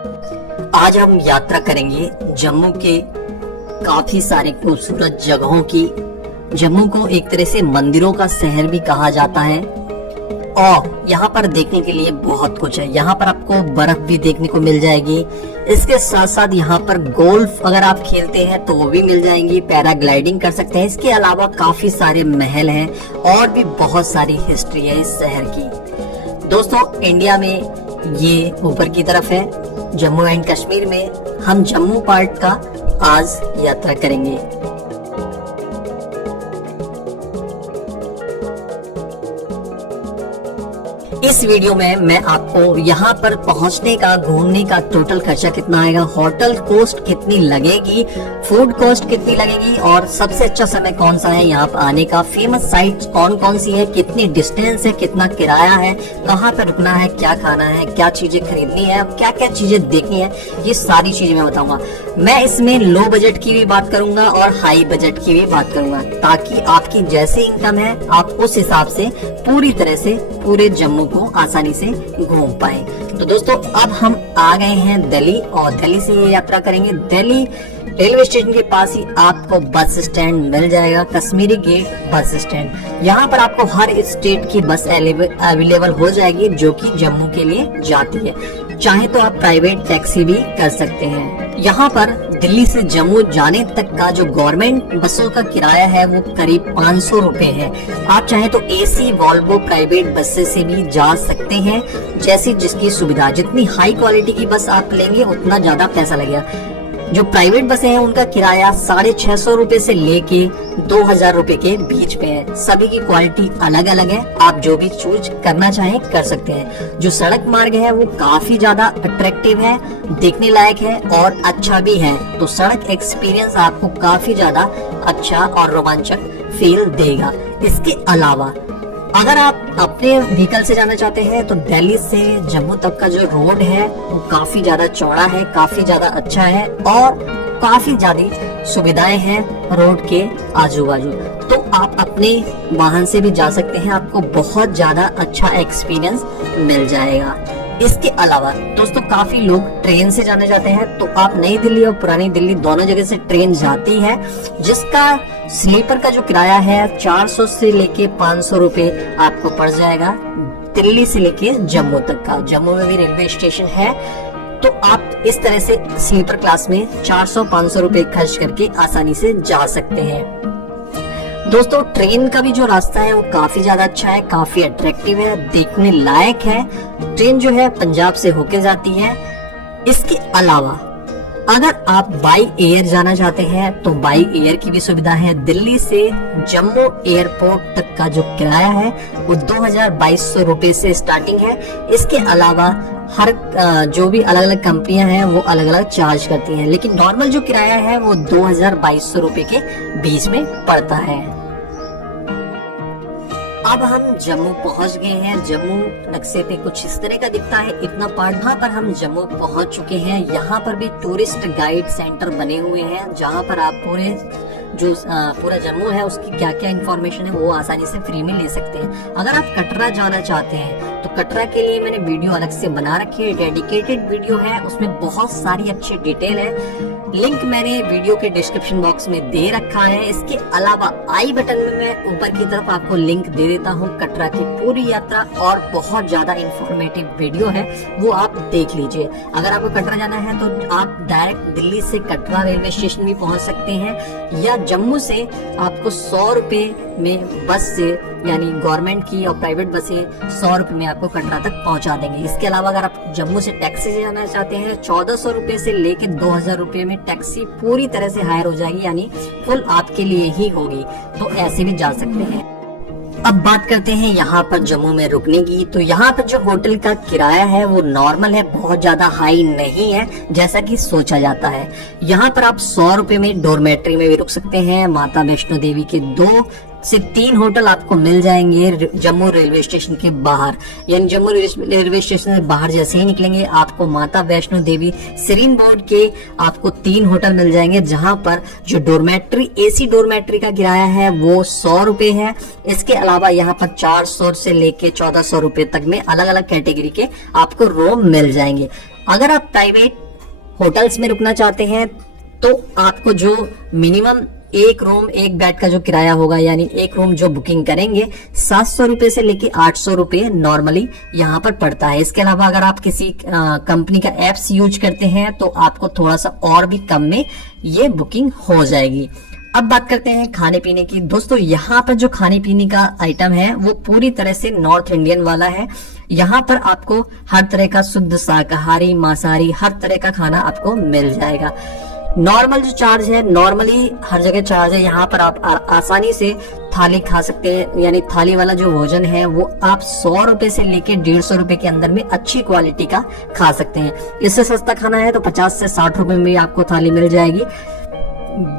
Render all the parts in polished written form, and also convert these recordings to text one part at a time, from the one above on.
आज हम यात्रा करेंगे जम्मू के काफी सारे खूबसूरत जगहों की। जम्मू को एक तरह से मंदिरों का शहर भी कहा जाता है और यहाँ पर देखने के लिए बहुत कुछ है। यहाँ पर आपको बर्फ भी देखने को मिल जाएगी। इसके साथ साथ यहाँ पर गोल्फ अगर आप खेलते हैं तो वो भी मिल जाएंगी, पैराग्लाइडिंग कर सकते हैं। इसके अलावा काफी सारे महल हैं और भी बहुत सारी हिस्ट्री है इस शहर की। दोस्तों, इंडिया में ये ऊपर की तरफ है, जम्मू एंड कश्मीर में हम जम्मू पार्ट का आज यात्रा करेंगे। इस वीडियो में मैं आपको यहाँ पर पहुँचने का, घूमने का टोटल खर्चा कितना आएगा, होटल कॉस्ट कितनी लगेगी, फूड कॉस्ट कितनी लगेगी और सबसे अच्छा समय कौन सा है यहाँ पर आने का, फेमस साइट्स कौन कौन सी है, कितनी डिस्टेंस है, कितना किराया है, कहाँ पे रुकना है, क्या खाना है, क्या चीजें खरीदनी है, क्या क्या चीजें देखनी है, ये सारी चीजें मैं बताऊंगा। मैं इसमें लो बजट की भी बात करूंगा और हाई बजट की भी बात करूंगा, ताकि आपकी जैसे इनकम है आप उस हिसाब से पूरी तरह से पूरे जम्मू को आसानी से घूम पाए। तो दोस्तों, अब हम आ गए हैं दिल्ली और दिल्ली से ये यात्रा करेंगे। दिल्ली रेलवे स्टेशन के पास ही आपको बस स्टैंड मिल जाएगा, कश्मीरी गेट बस स्टैंड। यहाँ पर आपको हर स्टेट की बस अवेलेबल हो जाएगी जो कि जम्मू के लिए जाती है। चाहे तो आप प्राइवेट टैक्सी भी कर सकते हैं। यहाँ पर दिल्ली से जम्मू जाने तक का जो गवर्नमेंट बसों का किराया है वो करीब 500 रुपए है। आप चाहे तो एसी वॉल्वो प्राइवेट बसेस से भी जा सकते हैं, जैसी जिसकी सुविधा। जितनी हाई क्वालिटी की बस आप लेंगे उतना ज्यादा पैसा लगेगा। जो प्राइवेट बसें हैं उनका किराया 650 रुपए से लेके 2000 रुपए के बीच में है। सभी की क्वालिटी अलग अलग है, आप जो भी चूज करना चाहें कर सकते हैं। जो सड़क मार्ग है वो काफी ज्यादा अट्रैक्टिव है, देखने लायक है और अच्छा भी है। तो सड़क एक्सपीरियंस आपको काफी ज्यादा अच्छा और रोमांचक फील देगा। इसके अलावा अगर आप अपने व्हीकल से जाना चाहते हैं तो दिल्ली से जम्मू तक का जो रोड है वो काफी ज्यादा चौड़ा है, काफी ज्यादा अच्छा है और काफी ज्यादा सुविधाएं हैं रोड के आजू बाजू। तो आप अपने वाहन से भी जा सकते हैं, आपको बहुत ज्यादा अच्छा एक्सपीरियंस मिल जाएगा। इसके अलावा दोस्तों, काफी लोग ट्रेन से जाना चाहते हैं, तो आप नई दिल्ली और पुरानी दिल्ली दोनों जगह से ट्रेन जाती है, जिसका स्लीपर का जो किराया है 400 से लेके 500 रुपए आपको पड़ जाएगा दिल्ली से लेके जम्मू तक का। जम्मू में भी रेलवे स्टेशन है, तो आप इस तरह से स्लीपर क्लास में 400-500 रुपए खर्च करके आसानी से जा सकते हैं। दोस्तों, ट्रेन का भी जो रास्ता है वो काफी ज्यादा अच्छा है, काफी अट्रैक्टिव है, देखने लायक है। ट्रेन जो है पंजाब से होके जाती है। इसके अलावा अगर आप बाई एयर जाना चाहते हैं तो बाई एयर की भी सुविधा है। दिल्ली से जम्मू एयरपोर्ट तक का जो किराया है वो 2200 रुपए से स्टार्टिंग है। इसके अलावा हर जो भी अलग अलग कंपनियां हैं वो अलग अलग चार्ज करती हैं, लेकिन नॉर्मल जो किराया है वो 2200 रुपए के बीच में पड़ता है। अब हम जम्मू पहुंच गए हैं। जम्मू नक्शे पे कुछ इस तरह का दिखता है, इतना पार्ट। यहाँ पर हम जम्मू पहुंच चुके हैं। यहाँ पर भी टूरिस्ट गाइड सेंटर बने हुए हैं, जहाँ पर आप पूरा जम्मू है उसकी क्या क्या इन्फॉर्मेशन है वो आसानी से फ्री में ले सकते हैं। अगर आप कटरा जाना चाहते हैं तो कटरा के लिए मैंने वीडियो अलग से बना रखी है, डेडिकेटेड वीडियो है, उसमें बहुत सारी अच्छी डिटेल है। लिंक मैंने वीडियो के डिस्क्रिप्शन बॉक्स में दे रखा है। इसके अलावा आई बटन में मैं ऊपर की तरफ आपको लिंक दे देता हूँ कटरा की पूरी यात्रा, और बहुत ज्यादा इंफॉर्मेटिव वीडियो है, वो आप देख लीजिए। अगर आपको कटरा जाना है तो आप डायरेक्ट दिल्ली से कटरा रेलवे स्टेशन भी पहुंच सकते हैं, या जम्मू से आपको 100 रुपए में बस से, यानी गवर्नमेंट की और प्राइवेट बसें 100 रुपए में आपको कटरा तक पहुंचा देंगे। इसके अलावा अगर आप जम्मू से टैक्सी से जाना चाहते हैं 1400 रुपए से लेके 2000 रुपए में टैक्सी पूरी तरह से हायर हो जाएगी, यानी फुल आपके लिए ही होगी, तो ऐसे भी जा सकते हैं। अब बात करते हैं यहाँ पर जम्मू में रुकने की। तो यहाँ पर जो होटल का किराया है वो नॉर्मल है, बहुत ज्यादा हाई नहीं है जैसा कि सोचा जाता है। यहाँ पर आप 100 रुपए में डोरमेट्री में भी रुक सकते हैं। माता वैष्णो देवी के 2 से 3 होटल आपको मिल जाएंगे जम्मू रेलवे स्टेशन के बाहर, यानी जम्मू रेलवे स्टेशन से बाहर जैसे ही निकलेंगे आपको माता वैष्णो देवी सीरीन बोर्ड के आपको 3 होटल मिल जाएंगे, जहां पर जो डोरमेट्री एसी डोरमेट्री का किराया है वो 100 रुपए है। इसके अलावा यहाँ पर 400 से लेके 1400 रुपए तक में अलग अलग कैटेगरी के आपको रूम मिल जाएंगे। अगर आप प्राइवेट होटल्स में रुकना चाहते हैं तो आपको जो मिनिमम एक रूम एक बेड का जो किराया होगा, यानी एक रूम जो बुकिंग करेंगे 700 रुपए से लेके 800 रुपए नॉर्मली यहाँ पर पड़ता है। इसके अलावा अगर आप किसी कंपनी का एप्स यूज करते हैं तो आपको थोड़ा सा और भी कम में ये बुकिंग हो जाएगी। अब बात करते हैं खाने पीने की। दोस्तों यहाँ पर जो खाने पीने का आइटम है वो पूरी तरह से नॉर्थ इंडियन वाला है। यहाँ पर आपको हर तरह का शुद्ध शाकाहारी मांसाहारी हर तरह का खाना आपको मिल जाएगा। नॉर्मल जो चार्ज है, नॉर्मली हर जगह चार्ज है, यहाँ पर आप आसानी से थाली खा सकते हैं, यानी थाली वाला जो भोजन है वो आप 100 रुपए से लेके 150 रुपए के अंदर में अच्छी क्वालिटी का खा सकते हैं। इससे सस्ता खाना है तो 50 से 60 रुपए में आपको थाली मिल जाएगी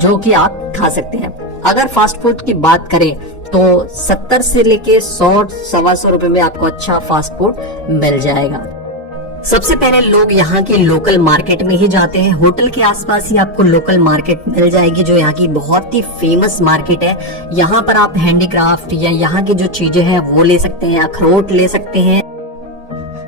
जो कि आप खा सकते हैं। अगर फास्ट फूड की बात करें तो 70 से लेके 100-125 रुपए में आपको अच्छा फास्ट फूड मिल जाएगा। सबसे पहले लोग यहाँ के लोकल मार्केट में ही जाते हैं। होटल के आसपास ही आपको लोकल मार्केट मिल जाएगी जो यहाँ की बहुत ही फेमस मार्केट है। यहाँ पर आप हैंडीक्राफ्ट या यहाँ की जो चीजें हैं वो ले सकते हैं, अखरोट ले सकते हैं।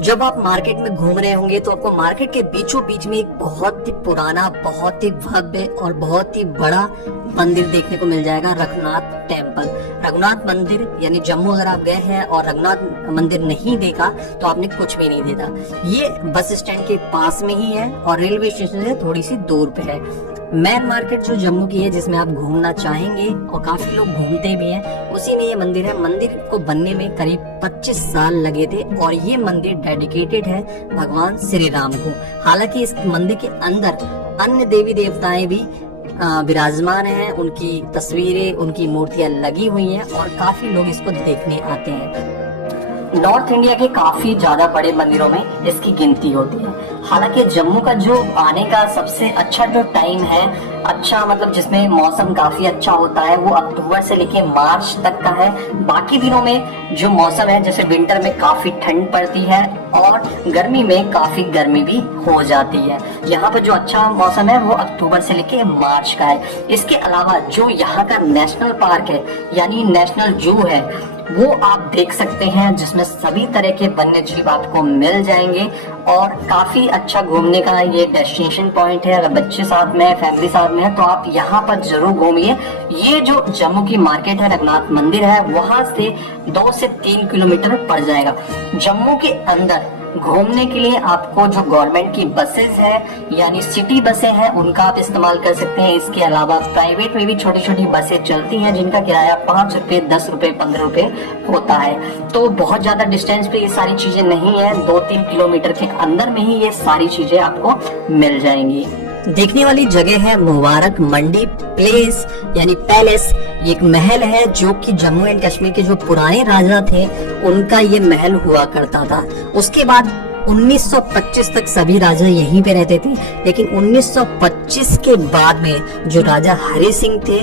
जब आप मार्केट में घूम रहे होंगे तो आपको मार्केट के बीचों बीच में एक बहुत ही पुराना, बहुत ही भव्य और बहुत ही बड़ा मंदिर देखने को मिल जाएगा, रघुनाथ टेम्पल। रघुनाथ मंदिर यानी जम्मू अगर आप गए हैं और रघुनाथ मंदिर नहीं देखा तो आपने कुछ भी नहीं देखा। ये बस स्टैंड के पास में ही है और रेलवे स्टेशन से थोड़ी सी दूर पे है। मेन मार्केट जो जम्मू की है जिसमें आप घूमना चाहेंगे और काफी लोग घूमते भी हैं, उसी में ये मंदिर है। मंदिर को बनने में करीब 25 साल लगे थे और ये मंदिर डेडिकेटेड है भगवान श्री राम को। हालांकि इस मंदिर के अंदर अन्य देवी देवताएं भी विराजमान हैं, उनकी तस्वीरें, उनकी मूर्तियां लगी हुई हैं और काफी लोग इसको देखने आते हैं। नॉर्थ इंडिया के काफी ज्यादा बड़े मंदिरों में इसकी गिनती होती है। हालांकि जम्मू का जो आने का सबसे अच्छा जो टाइम है, अच्छा मतलब जिसमें मौसम काफी अच्छा होता है, वो अक्टूबर से लेके मार्च तक का है। बाकी दिनों में जो मौसम है, जैसे विंटर में काफी ठंड पड़ती है और गर्मी में काफी गर्मी भी हो जाती है। यहाँ पर जो अच्छा मौसम है वो अक्टूबर से लेके मार्च का है। इसके अलावा जो यहाँ का नेशनल पार्क है यानी नेशनल जू है वो आप देख सकते हैं, जिसमें सभी तरह के वन्य जीव आपको मिल जाएंगे और काफी अच्छा घूमने का ये डेस्टिनेशन पॉइंट है। अगर बच्चे साथ में, फैमिली साथ में है तो आप यहाँ पर जरूर घूमिए। ये जो जम्मू की मार्केट है, रघुनाथ मंदिर है, वहां से 2 से 3 किलोमीटर पड़ जाएगा। जम्मू के अंदर घूमने के लिए आपको जो गवर्नमेंट की बसेस है यानी सिटी बसें हैं उनका आप इस्तेमाल कर सकते हैं। इसके अलावा प्राइवेट में भी छोटी छोटी बसें चलती हैं जिनका किराया 5 रुपए, 10 रुपए, 15 रुपए होता है। तो बहुत ज्यादा डिस्टेंस पे ये सारी चीजें नहीं है, 2-3 किलोमीटर के अंदर में ही ये सारी चीजें आपको मिल जाएंगी। देखने वाली जगह है मुबारक मंडी प्लेस यानी पैलेस। ये एक महल है जो कि जम्मू एंड कश्मीर के जो पुराने राजा थे उनका ये महल हुआ करता था। उसके बाद 1925 तक सभी राजा यहीं पे रहते थे, लेकिन 1925 के बाद में जो राजा हरि सिंह थे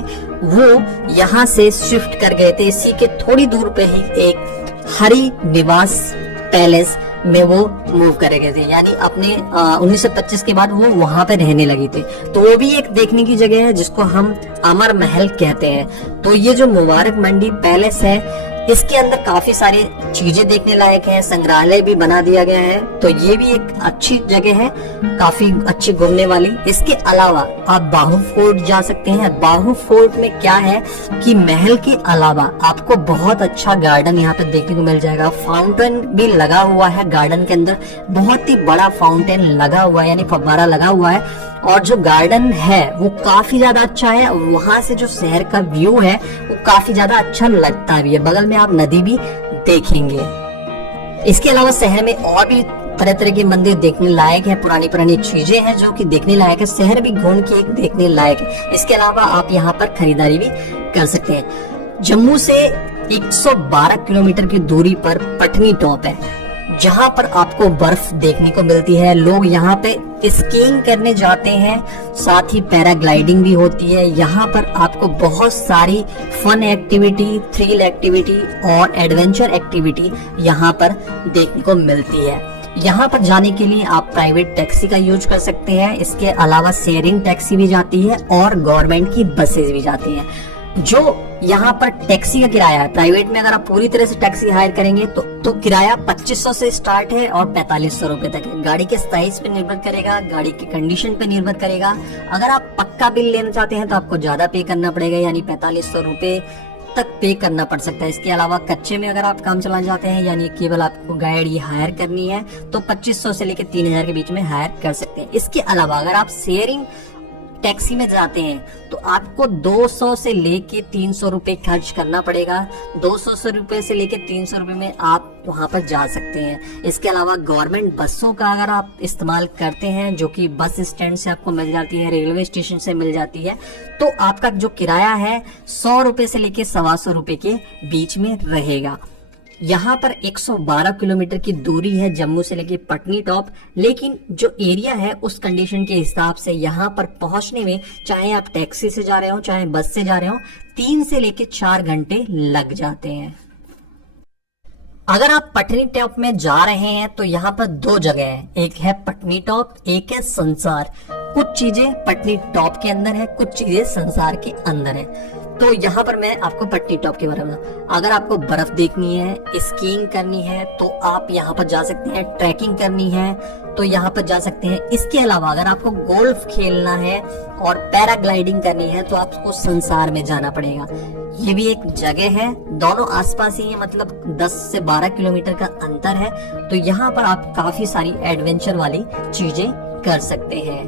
वो यहाँ से शिफ्ट कर गए थे। इसी के थोड़ी दूर पे ही एक हरि निवास पैलेस में वो मूव करे गए थे, यानी अपने 1925 के बाद वो वहां पे रहने लगे थे। तो वो भी एक देखने की जगह है जिसको हम अमर महल कहते हैं। तो ये जो मुबारक मंडी पैलेस है इसके अंदर काफी सारी चीजें देखने लायक है, संग्रहालय भी बना दिया गया है। तो ये भी एक अच्छी जगह है, काफी अच्छी घूमने वाली। इसके अलावा आप बाहू फोर्ट जा सकते हैं। बाहू फोर्ट में क्या है कि महल के अलावा आपको बहुत अच्छा गार्डन यहाँ पे देखने को मिल जाएगा। फाउंटेन भी लगा हुआ है गार्डन के अंदर, बहुत ही बड़ा फाउंटेन लगा हुआ है यानी फव्वारा लगा हुआ है। और जो गार्डन है वो काफी ज्यादा अच्छा है। वहां से जो शहर का व्यू है वो काफी ज्यादा अच्छा लगता भी है। बगल में आप नदी भी देखेंगे। इसके अलावा शहर में और भी तरह तरह के मंदिर देखने लायक है, पुरानी पुरानी चीजें हैं जो कि देखने लायक है। शहर भी घूम के एक देखने लायक है। इसके अलावा आप यहाँ पर खरीदारी भी कर सकते हैं। जम्मू से 112 किलोमीटर की दूरी पर पटनी टॉप है जहाँ पर आपको बर्फ देखने को मिलती है। लोग यहाँ पे स्कीइंग करने जाते हैं, साथ ही पैराग्लाइडिंग भी होती है। यहाँ पर आपको बहुत सारी फन एक्टिविटी, थ्रिल एक्टिविटी और एडवेंचर एक्टिविटी यहाँ पर देखने को मिलती है। यहाँ पर जाने के लिए आप प्राइवेट टैक्सी का यूज कर सकते हैं। इसके अलावा शेयरिंग टैक्सी भी जाती है और गवर्नमेंट की बसेस भी जाती हैं। जो यहाँ पर टैक्सी का किराया है, प्राइवेट में अगर आप पूरी तरह से टैक्सी हायर करेंगे तो किराया 2500 से स्टार्ट है और 4500 रुपए तक है। गाड़ी के साइज पे निर्भर करेगा, गाड़ी की कंडीशन पे निर्भर करेगा। अगर आप पक्का बिल लेना चाहते हैं तो आपको ज्यादा पे करना पड़ेगा, यानी 4500 रुपए तक पे करना पड़ सकता है। इसके अलावा कच्चे में अगर आप काम चलाना चाहते हैं, यानी केवल आपको गाड़ी हायर करनी है, तो 2500 से लेकर 3000 के बीच में हायर कर सकते हैं। इसके अलावा अगर आप शेयरिंग टैक्सी में जाते हैं तो आपको 200 से लेके 300 रुपए खर्च करना पड़ेगा। 200 रुपए से लेके 300 रुपए में आप वहां पर जा सकते हैं। इसके अलावा गवर्नमेंट बसों का अगर आप इस्तेमाल करते हैं, जो कि बस स्टैंड से आपको मिल जाती है, रेलवे स्टेशन से मिल जाती है, तो आपका जो किराया है 100 रुपए से लेके 125 रुपए के बीच में रहेगा। यहाँ पर 112 किलोमीटर की दूरी है जम्मू से लेके पटनी टॉप, लेकिन जो एरिया है उस कंडीशन के हिसाब से यहाँ पर पहुंचने में, चाहे आप टैक्सी से जा रहे हो चाहे बस से जा रहे हो, 3 से लेके 4 घंटे लग जाते हैं। अगर आप पटनी टॉप में जा रहे हैं तो यहाँ पर 2 जगह है, एक है पटनी टॉप, एक है संसार। कुछ चीजें पटनी टॉप के अंदर है, कुछ चीजें संसार के अंदर है। तो यहाँ पर मैं आपको पटनी टॉप के बारे में, अगर आपको बर्फ देखनी है, स्कीइंग करनी है, तो आप यहाँ पर जा सकते हैं। ट्रैकिंग करनी है तो यहाँ पर जा सकते हैं। इसके अलावा अगर आपको गोल्फ खेलना है और पैराग्लाइडिंग करनी है तो आपको संसार में जाना पड़ेगा। ये भी एक जगह है, दोनों आसपास ही है, मतलब 10 से 12 किलोमीटर का अंतर है। तो यहाँ पर आप काफी सारी एडवेंचर वाली चीजें कर सकते हैं।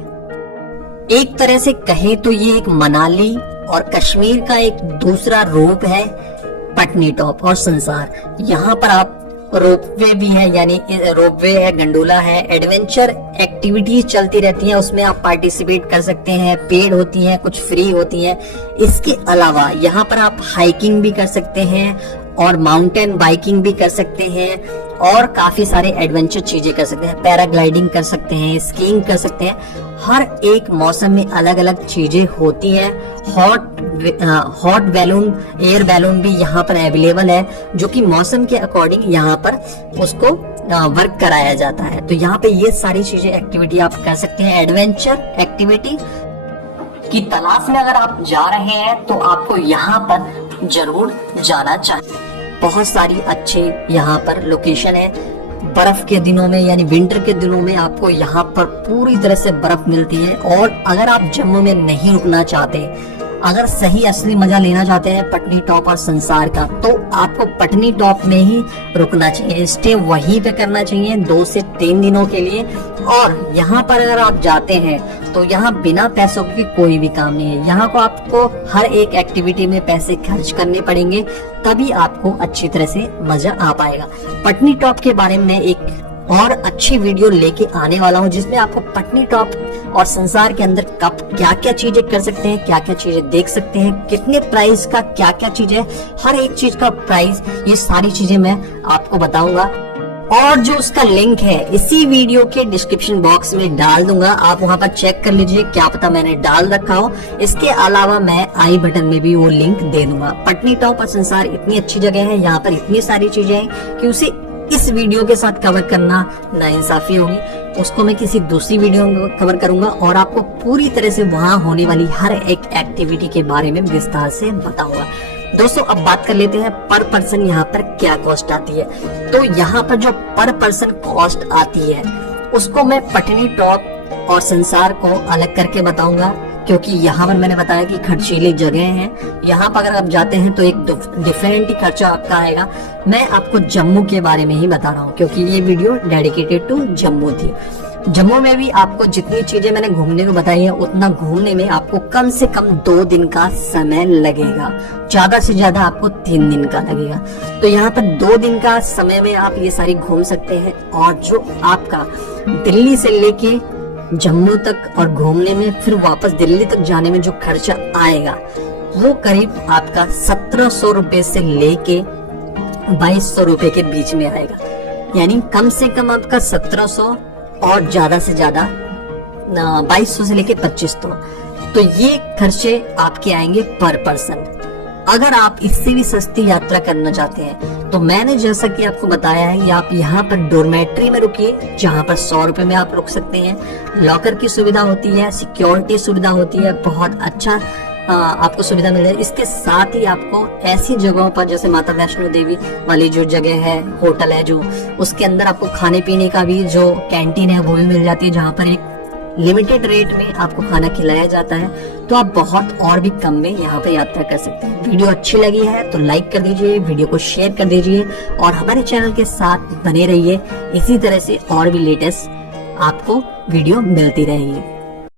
एक तरह से कहें तो ये एक मनाली और कश्मीर का एक दूसरा रूप है पटनी टॉप और संसार। यहाँ पर आप रोपवे भी है, यानी रोपवे है, गंडोला है, एडवेंचर एक्टिविटीज चलती रहती हैं, उसमें आप पार्टिसिपेट कर सकते हैं। पेड होती हैं, कुछ फ्री होती हैं। इसके अलावा यहाँ पर आप हाइकिंग भी कर सकते हैं और माउंटेन बाइकिंग भी कर सकते हैं और काफी सारे एडवेंचर चीजें कर सकते हैं। पैराग्लाइडिंग कर सकते हैं, स्कीइंग कर सकते हैं। हर एक मौसम में अलग अलग चीजें होती हैं। हॉट बैलून, एयर बैलून भी यहाँ पर अवेलेबल है, जो कि मौसम के अकॉर्डिंग यहाँ पर उसको वर्क कराया जाता है। तो यहाँ पे ये सारी चीजें एक्टिविटी आप कर सकते हैं। एडवेंचर एक्टिविटी की तलाश में अगर आप जा रहे हैं तो आपको यहाँ पर जरूर जाना चाहिए। बहुत सारी अच्छे यहाँ पर लोकेशन है। बर्फ के दिनों में, यानी विंटर के दिनों में, आपको यहाँ पर पूरी तरह से बर्फ मिलती है। और अगर आप जम्मू में नहीं रुकना चाहते, अगर सही असली मजा लेना चाहते हैं पटनी टॉप और संसार का, तो आपको पटनी टॉप में ही रुकना चाहिए। स्टे वहीं पे करना चाहिए 2 से 3 दिनों के लिए। और यहाँ पर अगर आप जाते हैं तो यहाँ बिना पैसों के कोई भी काम नहीं है। यहाँ को आपको हर एक एक्टिविटी में पैसे खर्च करने पड़ेंगे, तभी आपको अच्छी तरह से मजा आ पाएगा। पटनी टॉप के बारे में एक और अच्छी वीडियो लेके आने वाला हूँ, जिसमें आपको पटनी टॉप और संसार के अंदर कब क्या क्या चीजें कर सकते हैं, क्या क्या चीजें देख सकते हैं, कितने प्राइस का क्या क्या चीज है, हर एक चीज का प्राइस, ये सारी चीजें मैं आपको बताऊंगा। और जो उसका लिंक है इसी वीडियो के डिस्क्रिप्शन बॉक्स में डाल दूंगा, आप वहां पर चेक कर लीजिए, क्या पता मैंने डाल रखा हो। इसके अलावा मैं आई बटन में भी वो लिंक दे दूंगा। पटनी टॉप और संसार इतनी अच्छी जगह है, यहाँ पर इतनी सारी चीजें हैं कि उसे इस वीडियो के साथ कवर करना नाइंसाफी होगी। उसको मैं किसी दूसरी वीडियो में कवर करूंगा और आपको पूरी तरह से वहां होने वाली हर एक एक्टिविटी के बारे में विस्तार से बताऊंगा। दोस्तों, अब बात कर लेते हैं पर पर्सन यहाँ पर क्या कॉस्ट आती है। तो यहाँ पर जो पर पर्सन कॉस्ट आती है उसको मैं पटनी टॉप और संसार को अलग करके बताऊंगा, क्योंकि यहाँ पर मैंने बताया कि खर्चीली जगह हैं। यहाँ पर अगर आप जाते हैं तो एक डिफरेंट ही खर्चा आपका आएगा। मैं आपको जम्मू के बारे में ही बता रहा हूँ, क्योंकि ये वीडियो डेडिकेटेड टू जम्मू थी। जम्मू में भी आपको जितनी चीजें मैंने घूमने को बताई है, उतना घूमने में आपको कम से कम 2 दिन का समय लगेगा, ज्यादा से ज्यादा आपको 3 दिन का लगेगा। तो यहाँ पर 2 दिन का समय में आप ये सारी घूम सकते हैं। और जो आपका दिल्ली से लेके जम्मू तक और घूमने में, फिर वापस दिल्ली तक जाने में जो खर्चा आएगा, वो करीब आपका 1700 रुपए से लेके 2200 रुपए के बीच में आएगा। यानी कम से कम आपका 1700 और ज्यादा से ज्यादा 2200 से लेके 2500। तो ये खर्चे आपके आएंगे पर पर्सन। अगर आप इससे भी सस्ती यात्रा करना चाहते हैं तो मैंने जैसा कि आपको बताया है कि आप यहाँ पर डोरमेट्री में रुकिए, जहाँ पर 100 रुपए में आप रुक सकते हैं। लॉकर की सुविधा होती है, सिक्योरिटी सुविधा होती है, बहुत अच्छा आपको सुविधा मिल जाएगी। इसके साथ ही आपको ऐसी जगहों पर जैसे माता वैष्णो देवी वाली जो जगह है, होटल है जो, उसके अंदर आपको खाने पीने का भी जो कैंटीन है वो भी मिल जाती है, जहाँ पर एक लिमिटेड रेट में आपको खाना खिलाया जाता है। तो आप बहुत और भी कम में यहाँ पे यात्रा कर सकते हैं। वीडियो अच्छी लगी है तो लाइक कर दीजिए, वीडियो को शेयर कर दीजिए और हमारे चैनल के साथ बने रहिए। इसी तरह से और भी लेटेस्ट आपको वीडियो मिलती रहेगी।